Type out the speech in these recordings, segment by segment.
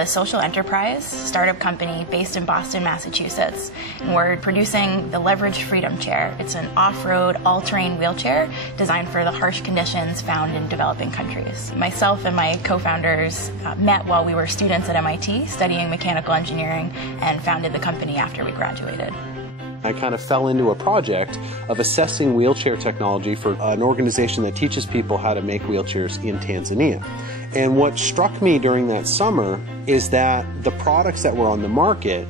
a social enterprise startup company based in Boston, Massachusetts, and we're producing the Leverage Freedom Chair. It's an off-road, all-terrain wheelchair designed for the harsh conditions found in developing countries. Myself and my co-founders met while we were students at MIT studying mechanical engineering and founded the company after we graduated. I kind of fell into a project of assessing wheelchair technology for an organization that teaches people how to make wheelchairs in Tanzania. And what struck me during that summer is that the products that were on the market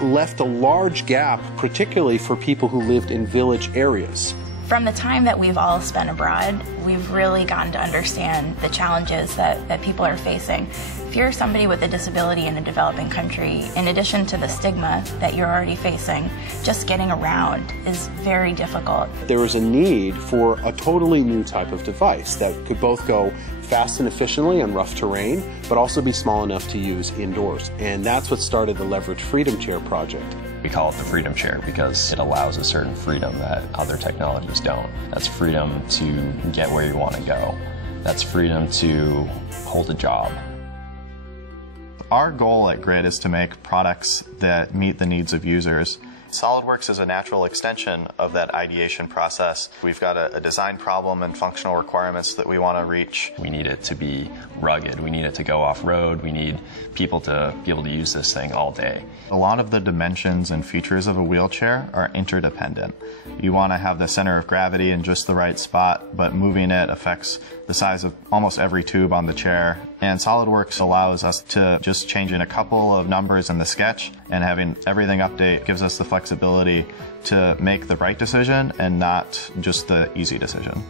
left a large gap, particularly for people who lived in village areas. From the time that we've all spent abroad, we've really gotten to understand the challenges that people are facing. If you're somebody with a disability in a developing country, in addition to the stigma that you're already facing, just getting around is very difficult. There was a need for a totally new type of device that could both go fast and efficiently on rough terrain, but also be small enough to use indoors. And that's what started the Leverage Freedom Chair project. We call it the Freedom Chair because it allows a certain freedom that other technologies don't. That's freedom to get where you want to go. That's freedom to hold a job. Our goal at Grid is to make products that meet the needs of users. SolidWorks is a natural extension of that ideation process. We've got a design problem and functional requirements that we want to reach. We need it to be rugged. We need it to go off-road. We need people to be able to use this thing all day. A lot of the dimensions and features of a wheelchair are interdependent. You want to have the center of gravity in just the right spot, but moving it affects the size of almost every tube on the chair. And SolidWorks allows us to just change in a couple of numbers in the sketch, and having everything update gives us the flexibility to make the right decision and not just the easy decision.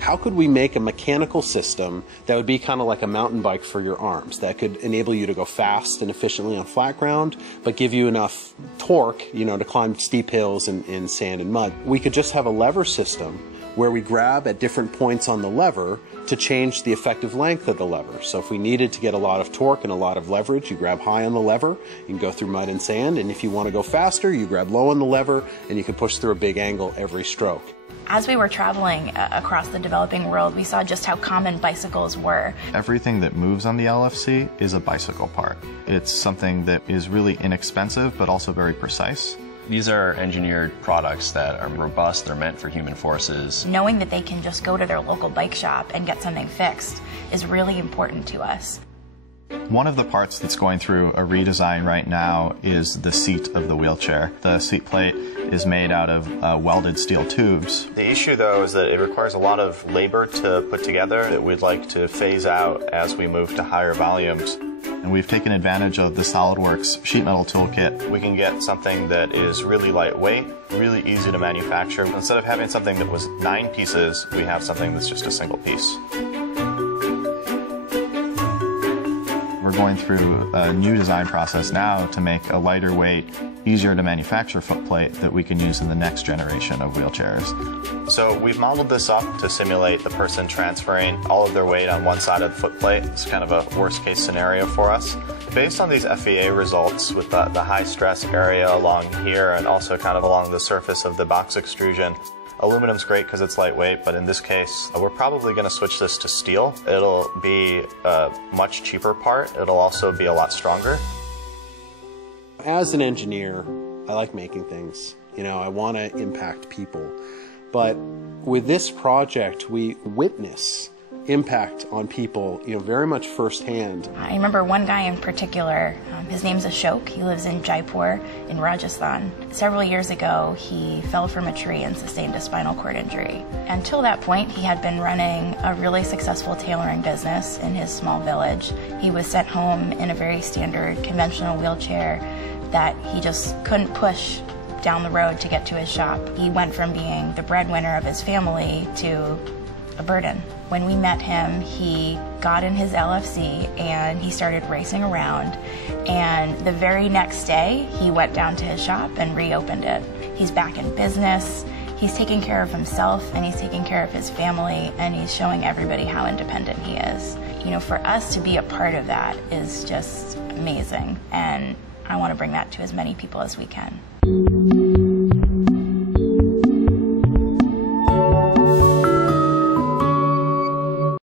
How could we make a mechanical system that would be kind of like a mountain bike for your arms, that could enable you to go fast and efficiently on flat ground, but give you enough torque, to climb steep hills in sand and mud? We could just have a lever system where we grab at different points on the lever to change the effective length of the lever. So if we needed to get a lot of torque and a lot of leverage, you grab high on the lever, you can go through mud and sand, and if you want to go faster, you grab low on the lever, and you can push through a big angle every stroke. As we were traveling across the developing world, we saw just how common bicycles were. Everything that moves on the LFC is a bicycle part. It's something that is really inexpensive, but also very precise. These are engineered products that are robust, they're meant for human forces. Knowing that they can just go to their local bike shop and get something fixed is really important to us. One of the parts that's going through a redesign right now is the seat of the wheelchair. The seat plate is made out of welded steel tubes. The issue, though, is that it requires a lot of labor to put together that we'd like to phase out as we move to higher volumes. And we've taken advantage of the SolidWorks sheet metal toolkit. We can get something that is really lightweight, really easy to manufacture. Instead of having something that was 9 pieces, we have something that's just a single piece. We're going through a new design process now to make a lighter weight, easier to manufacture footplate that we can use in the next generation of wheelchairs. So we've modeled this up to simulate the person transferring all of their weight on one side of the footplate. It's kind of a worst case scenario for us. Based on these FEA results with the high stress area along here and also kind of along the surface of the box extrusion, aluminum's great because it's lightweight, but in this case, we're probably going to switch this to steel. It'll be a much cheaper part. It'll also be a lot stronger. As an engineer, I like making things. I want to impact people. But with this project, we witness impact on people, very much firsthand. I remember one guy in particular, his name's Ashok. He lives in Jaipur in Rajasthan. Several years ago, he fell from a tree and sustained a spinal cord injury. Until that point, he had been running a really successful tailoring business in his small village. He was sent home in a very standard conventional wheelchair that he just couldn't push down the road to get to his shop. He went from being the breadwinner of his family to a burden. When we met him, he got in his LFC and he started racing around, and the very next day he went down to his shop and reopened it. He's back in business, he's taking care of himself and he's taking care of his family, and he's showing everybody how independent he is. For us to be a part of that is just amazing, and I want to bring that to as many people as we can.